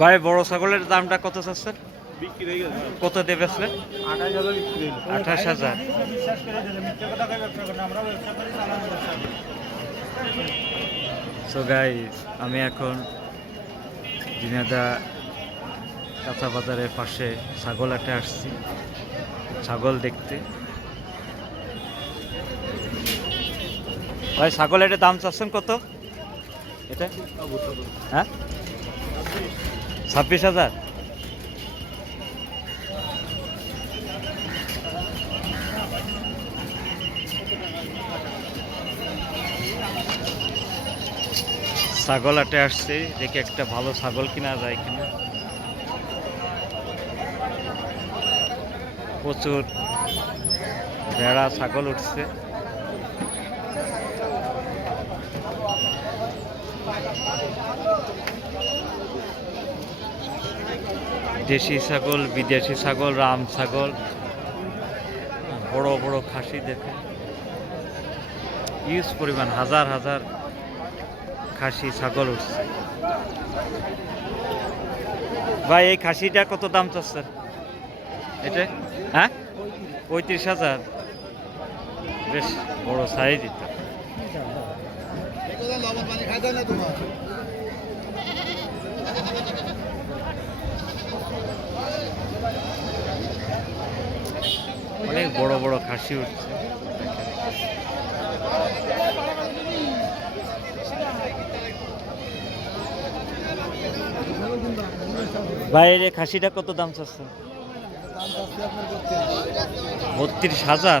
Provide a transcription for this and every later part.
ভাই, বড় ছাগলের দামটা কত চাচ্ছেন? কত দেবে আঠাশ হাজার। সো আমি এখন দিনাদা কাঁচা বাজারের পাশে ছাগল হাটে আসছি। ছাগল দেখতে। ভাই ছাগল এটার দাম চাচ্ছেন কত? এটা? হ্যাঁ? ছাব্বিশ হাজার? ছাগল আটে আসছে দেখি একটা ভালো ছাগল কিনা যায় কিনা। প্রচুর ভেড়া ছাগল উঠছে। দেশি ছাগল, বিদেশি ছাগল, রাম ছাগল। বড় বড় খাসি দেখে। ইউজ পরিমাণ, হাজার হাজার খাসি, ছাগল উঠছে। ভাই, এই খাসিটা কত দাম চাচ্ছেন? এটা? হ্যাঁ? পঁয়ত্রিশ হাজার। বেশ, বড় সাইজ এটা অনেক বড় বড় খাসি উঠছে। বাইরে খাসিটা কত দাম চাচ্ছে বত্রিশ হাজার?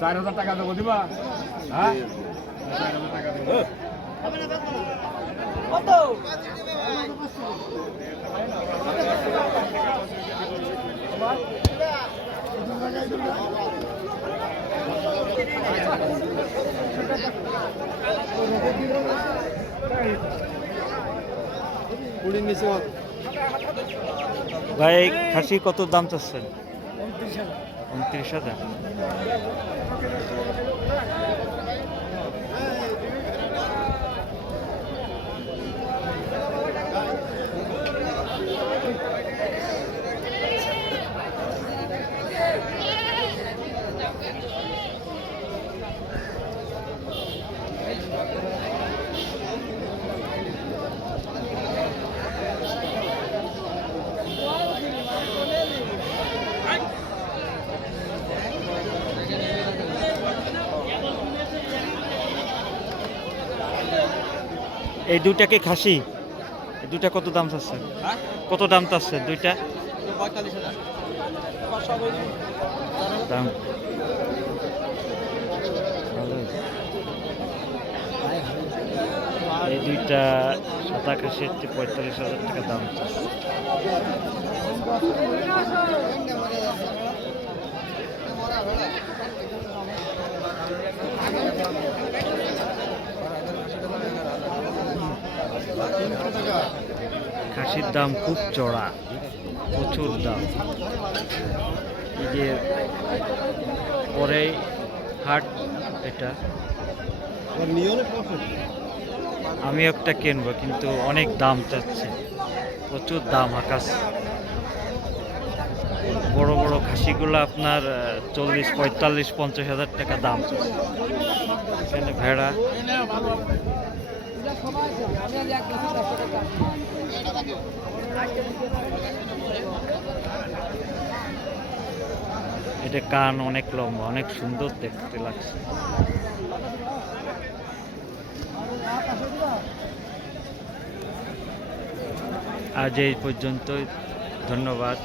চার হাজার টাকা দেবো দিবা? হ্যাঁ? চার হাজার টাকা দেবো। ভাই খাসি কত দাম চাচ্ছেন? উনত্রিশ হাজার। এই দুইটা কি খাসি? দুইটা কত দাম চাচ্ছে? কত দাম চাচ্ছে দুইটা? দাম। এই দুইটা সাদা খাসির পঁয়তাল্লিশ হাজার টাকা দাম চাচ্ছে। খাসির দাম খুব চড়া, প্রচুর দাম। ঈদের পরে হাট এটা। আমি একটা কিনবো, কিন্তু অনেক দাম চাচ্ছে। প্রচুর দাম আকাশ। বড় বড় খাসিগুলো আপনার চল্লিশ, পঁয়তাল্লিশ, পঞ্চাশ হাজার টাকা দাম এখানে ভেড়া। এটা কান অনেক লম্বা অনেক সুন্দর দেখতে লাগছে। আজ এই পর্যন্তই ধন্যবাদ।